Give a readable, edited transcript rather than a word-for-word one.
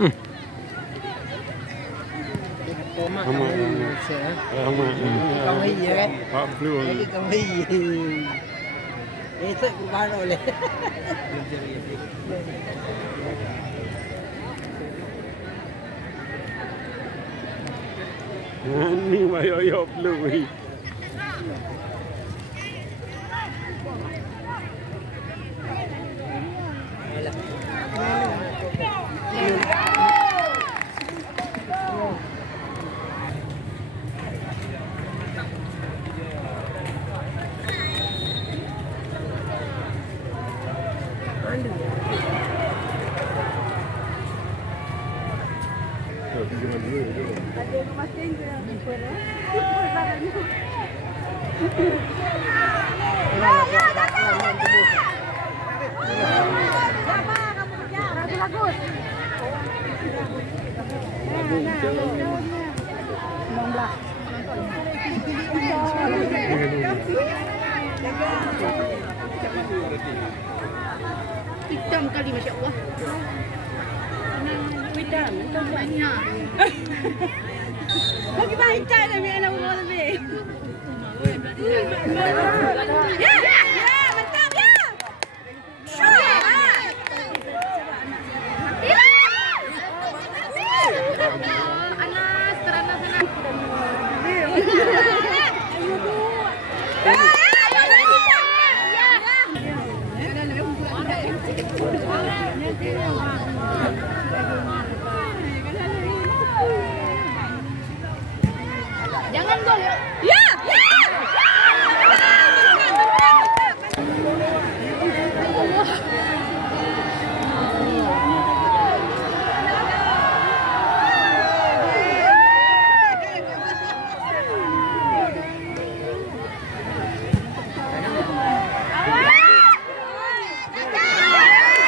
Không Công hy gì đấy? Họ flu. Cái công hy gì? Ê, sợ cũng ba rồi này. Ini mayo yo flu. Hitam kali Masya Allah. Hitam banyak. Bagi baca dah biar nak buat lebih. Ya, ya, mantap ya. Sure. Anas, terana sana.